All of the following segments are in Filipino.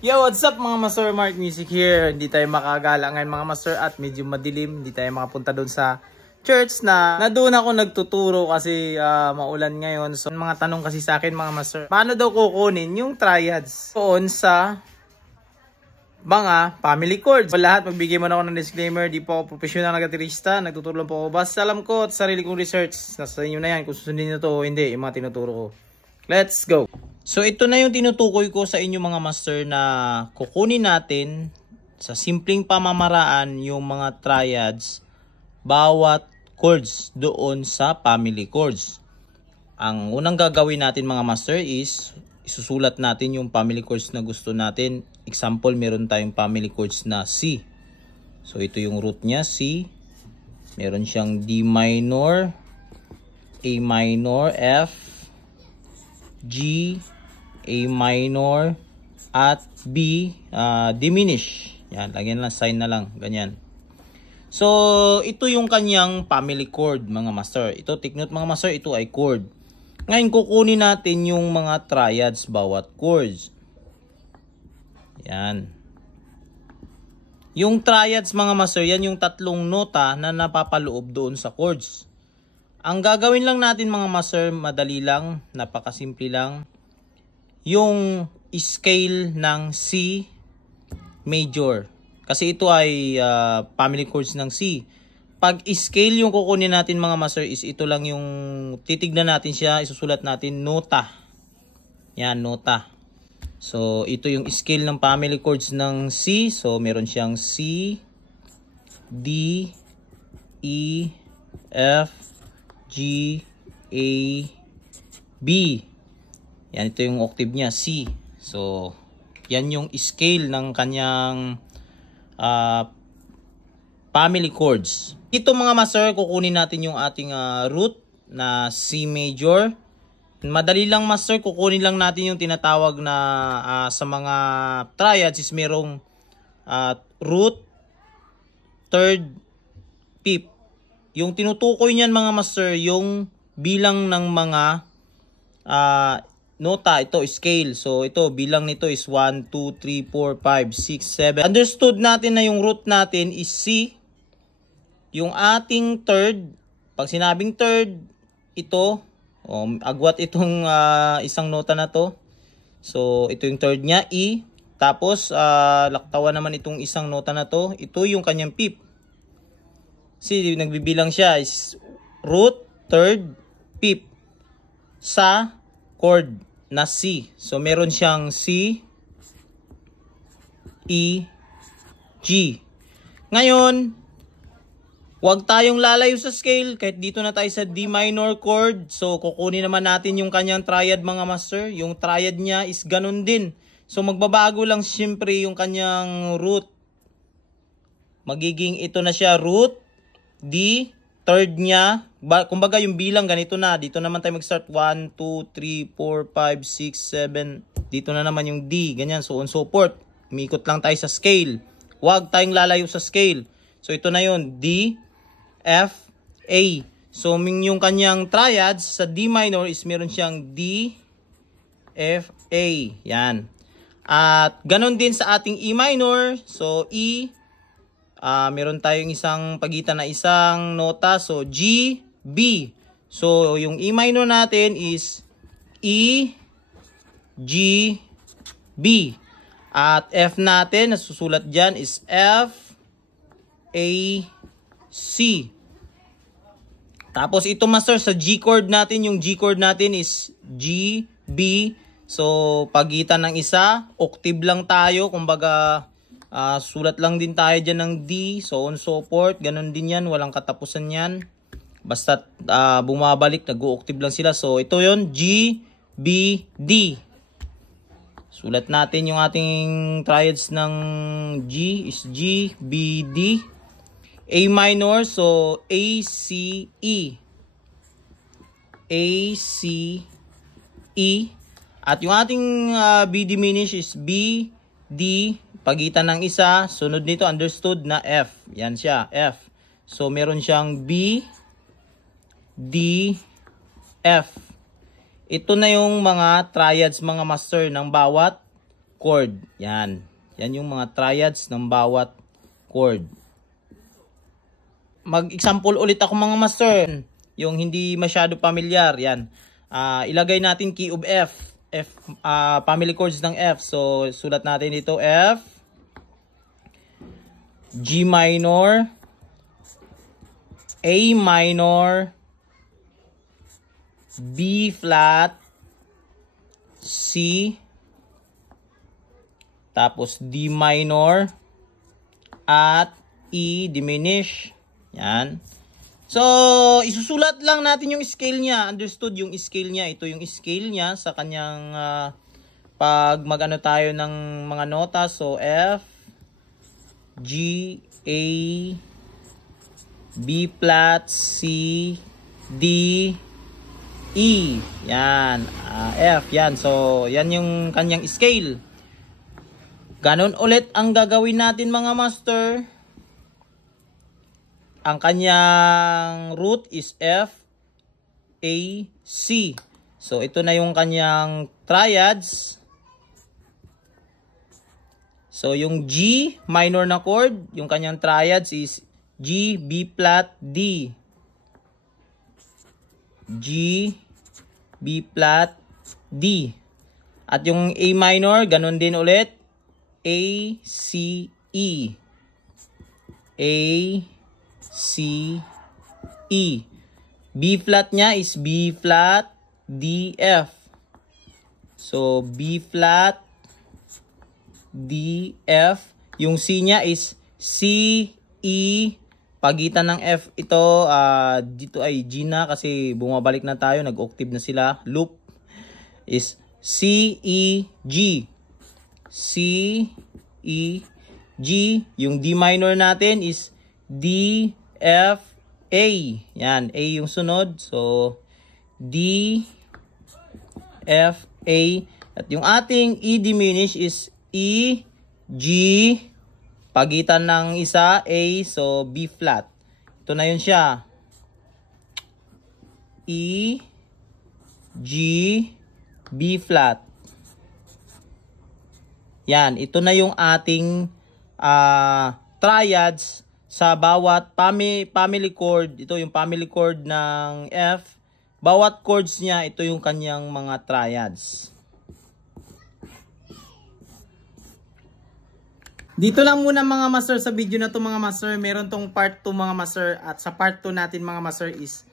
Yo, what's up mga master? Mark Music here. Hindi tayo makagala ngayon mga master at medyo madilim. Hindi tayo makapunta doon sa church na doon ako nagtuturo kasi maulan ngayon. So mga tanong kasi sa akin mga master, paano daw kukunin yung triads doon sa mga family chords? So, lahat magbigay mo na ako ng disclaimer, di po ako professional na gatirista, nagtuturo lang po ako. Basta alam ko at sarili kong research, nasa inyo na yan kung susundin nyo to o hindi, yung mga tinuturo ko. Let's go! So ito na yung tinutukoy ko sa inyo mga master na kukunin natin sa simpleng pamamaraan yung mga triads bawat chords doon sa family chords. Ang unang gagawin natin mga master is isusulat natin yung family chords na gusto natin. Example, meron tayong family chords na C. So ito yung root niya, C. Meron siyang D minor, A minor, F, G, A minor, at B, diminish. Yan, lagyan lang sign na lang, ganyan. So, ito yung kanyang family chord mga master. Ito, take note mga master, ito ay chord. Ngayon, kukunin natin yung mga triads bawat chords. Yan. Yung triads mga master, yan yung tatlong nota na napapaloob doon sa chords. Ang gagawin lang natin mga master, madali lang, napakasimple lang. Yung scale ng C major. Kasi ito ay family chords ng C. Pag scale yung kukunin natin mga master is ito lang yung titignan natin siya, isusulat natin nota. Yan, nota. So ito yung scale ng family chords ng C. So meron siyang C, D, E, F, G, A, B. Yan, ito yung octave niya, C. So yan yung scale ng kanyang family chords. Ito mga master, kukunin natin yung ating root na C major. Madali lang master, kukunin lang natin yung tinatawag na sa mga triads is merong root, third, fifth. Yung tinutukoy niyan mga master, yung bilang ng mga nota, ito scale. So ito, bilang nito is 1, 2, 3, 4, 5, 6, 7. Understood natin na yung root natin is C. Yung ating third, pag sinabing third, ito, agwat itong isang nota na to. So ito yung third niya, E. Tapos laktawan naman itong isang nota na to. Ito yung kanyang fifth. See, nagbibilang siya is root, third, fifth sa chord na C. So meron siyang C, E, G. Ngayon, huwag tayong lalayo sa scale. Kahit dito na tayo sa D minor chord. So kukunin naman natin yung kanyang triad mga master. Yung triad niya is ganun din. So magbabago lang siyempre yung kanyang root. Magiging ito na siya root, D, third niya. Kumbaga yung bilang ganito na. Dito naman tayo mag-start 1, 2, 3, 4, 5, 6, 7. Dito na naman yung D. Ganyan, so on so forth. Umikot lang tayo sa scale. Huwag tayong lalayo sa scale. So ito na yun, D, F, A. So yung kanyang triads sa D minor is meron siyang D, F, A. Yan. At ganon din sa ating E minor. So E, meron tayong isang pagitan na isang nota. So G, B. So yung E minor natin is E, G, B. At F natin, nasusulat dyan is F, A, C. Tapos ito master sa G chord natin, yung G chord natin is G, B. So pagitan ng isa, octave lang tayo. Kumbaga sulat lang din tayo dyan ng D, so on so forth. Ganon din yan, walang katapusan yan. Basta bumabalik, nag-octave lang sila. So ito yon G, B, D. Sulat natin yung ating triads ng G is G, B, D. A minor, so A, C, E. A, C, E. At yung ating B diminished is B, D, pagitan ng isa. Sunod nito, understood na F. Yan siya, F. So meron siyang B, D, F. Ito na yung mga triads mga master ng bawat chord. Yan. Yan yung mga triads ng bawat chord. Mag-example ulit ako mga master. Yung hindi masyado familiar. Yan. Ilagay natin key of F. Family chords ng F. So, sulat natin dito F, G minor, A minor, B flat, C, tapos D minor, at E diminish. Yan. So, isusulat lang natin yung scale niya. Understood yung scale niya. Ito yung scale niya sa kanyang pag mag-ano tayo ng mga nota. So, F, G, A, B flat, C, D, E. Yan. F. Yan. So, yan yung kanyang scale. Ganon ulit ang gagawin natin mga master. Ang kanyang root is F, A, C. So, ito na yung kanyang triads. So, yung G minor na chord, yung kanyang triads is G, B flat, D. G, B flat, D. At yung A minor, ganun din ulit. A, C, E. A, C, E. B flat niya is B flat, D, F. So, B flat, D, F. Yung C niya is C, E. Pagitan ng F ito, dito ay G na kasi bumabalik na tayo. Nag-octave na sila. Loop is C, E, G. C, E, G. Yung D minor natin is D, F, A. Yan, A yung sunod. So, D, F, A. At yung ating E diminish is E, G. Pagitan ng isa, A. So, B flat. Ito na yun siya. E, G, B flat. Yan, ito na yung ating triads sa bawat family chord. Ito yung family chord ng F. Bawat chords niya, ito yung kanyang mga triads. Dito lang muna mga master sa video na to mga master. Meron tong part 2 mga master. At sa part 2 natin mga master is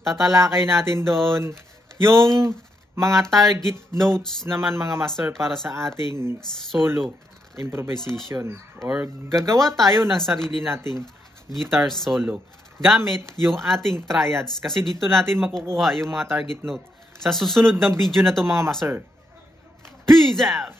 tatalakay natin doon yung mga target notes naman mga master para sa ating solo improvisation. Or gagawa tayo ng sarili nating guitar solo gamit yung ating triads. Kasi dito natin makukuha yung mga target note sa susunod ng video na to mga master. Peace out!